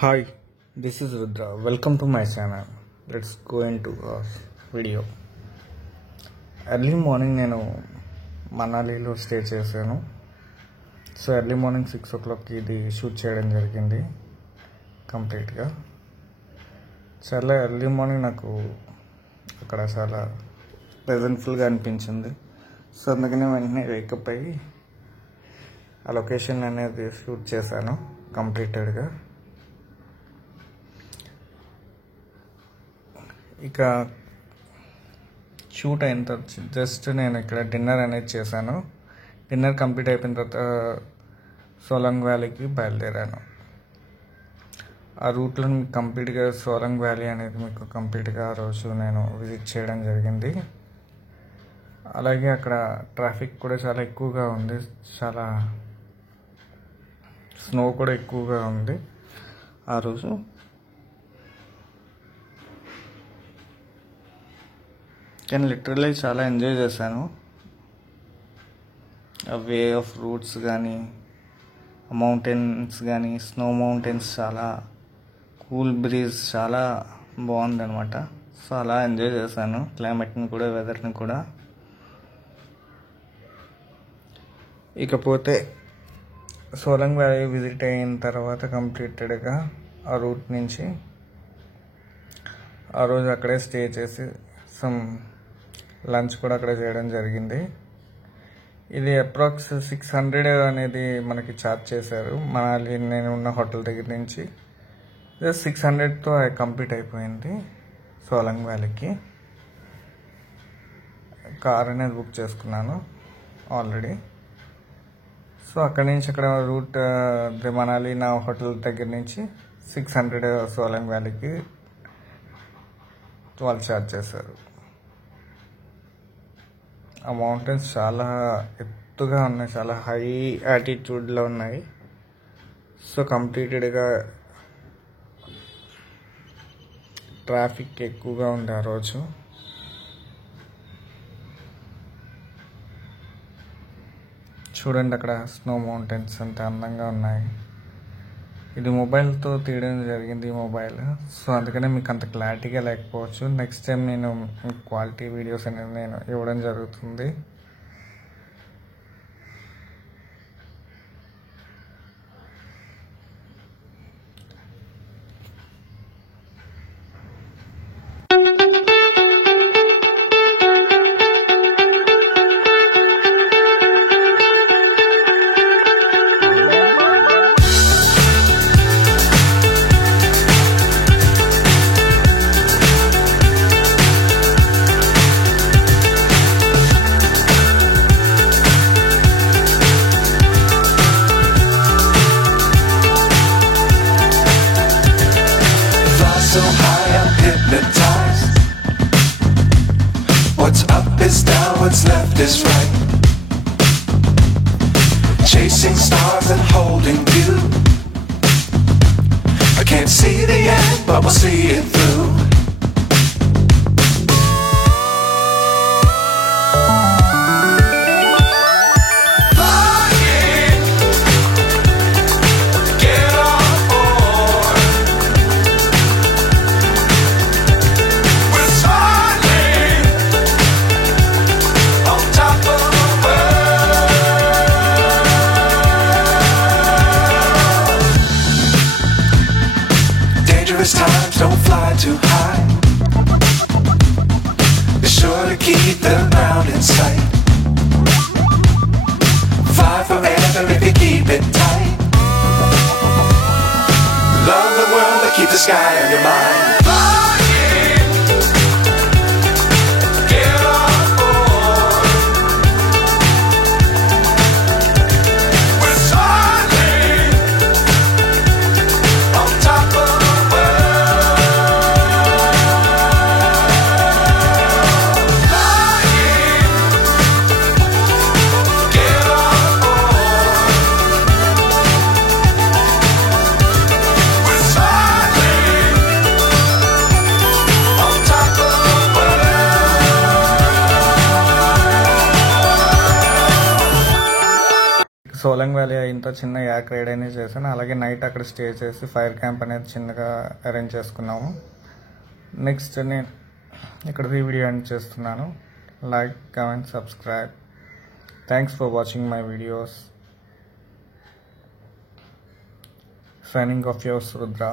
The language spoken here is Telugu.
Hi, this is Rudra. Welcome to my channel. Let's go into a video. Early morning నేను మనాలిలో స్టే చేశాను. సో ఎర్లీ మార్నింగ్ 6 o'clock ఇది షూట్ చేయడం జరిగింది కంప్లీట్గా. చాలా ఎర్లీ మార్నింగ్ నాకు అక్కడ చాలా ప్లెజెంట్ఫుల్గా అనిపించింది. సో అందుకనే వెంటనే వేకప్ అయ్యి ఆ లొకేషన్ అనేది షూట్ చేశాను కంప్లీటెడ్గా. ఇక షూట్ అయిన తర్వాత జస్ట్ నేను ఇక్కడ డిన్నర్ అనేది చేశాను. డిన్నర్ కంప్లీట్ అయిపోయిన తర్వాత సోలంగ్ వ్యాలీకి బయలుదేరాను. ఆ రూట్లో మీకు కంప్లీట్గా సోలంగ్ వ్యాలీ అనేది మీకు కంప్లీట్గా ఆ రోజు నేను విజిట్ చేయడం జరిగింది. అలాగే అక్కడ ట్రాఫిక్ కూడా చాలా ఎక్కువగా ఉంది, చాలా స్నో కూడా ఎక్కువగా ఉంది ఆ రోజు. కానీ లిటరల్లీ చాలా ఎంజాయ్ చేశాను. ఆ వే ఆఫ్ రూట్స్ కానీ, మౌంటైన్స్ కానీ, స్నో మౌంటైన్స్, చాలా కూల్ బ్రీజ్, చాలా బాగుంది అనమాట. సో అలా ఎంజాయ్ చేశాను క్లైమేట్ని కూడా, వెదర్ని కూడా. ఇకపోతే సోలంగ్ వ్యాలీ విజిట్ అయిన తర్వాత కంప్లీటెడ్గా ఆ రూట్ నుంచి ఆ రోజు అక్కడే స్టే చేసి సమ్ లంచ్ కూడా అక్కడ చేయడం జరిగింది. ఇది అప్రాక్స్ 600 అనేది మనకి ఛార్జ్ చేశారు మనాలి నేను ఉన్న హోటల్ దగ్గర నుంచి. జస్ట్ 600తో కంప్లీట్ అయిపోయింది సోలంగ్ వ్యాలీకి. కార్ అనేది బుక్ చేసుకున్నాను ఆల్రెడీ. సో అక్కడి నుంచి అక్కడ రూట్ మనాలి నా హోటల్ దగ్గర నుంచి 600 సోలంగ్ వ్యాలీకి వాళ్ళు ఛార్జ్ చేశారు. ఆ మౌంటైన్స్ చాలా ఎత్తుగా ఉన్నాయి, చాలా హై యాటిట్యూడ్లో ఉన్నాయి. సో కంప్లీటెడ్గా ట్రాఫిక్ ఎక్కువగా ఉంది ఆ రోజు. చూడండి అక్కడ స్నో మౌంటైన్స్ ఎంత అందంగా ఉన్నాయి. ఇది మొబైల్తో తీయడం జరిగింది మొబైల్. సో అందుకనే మీకు అంత క్లారిటీగా లేకపోవచ్చు. నెక్స్ట్ టైం నేను క్వాలిటీ వీడియోస్ అనేది నేను ఇవ్వడం జరుగుతుంది. So high I'm hypnotized. What's up is down, what's left is right. Chasing stars and holding you. I can't see the end, but we'll see it through. Times don't fly too high. Be sure to keep the ground in sight. Fly forever if you keep it tight. Love the world but keep the sky on your mind. Solang valley ఇంత చిన్న యాక్ రైడ్ అనేది చేశాను. అలాగే నైట్ అక్కడ స్టే చేసి ఫైర్ క్యాంప్ అనేది చిన్నగా అరేంజ్ చేసుకున్నాము. నెక్స్ట్ నేను ఇక్కడ ఈ వీడియో ఎండ్ చేస్తున్నాను. Like, comment, subscribe. Thanks for watching my videos. Signing off, yours Rudra.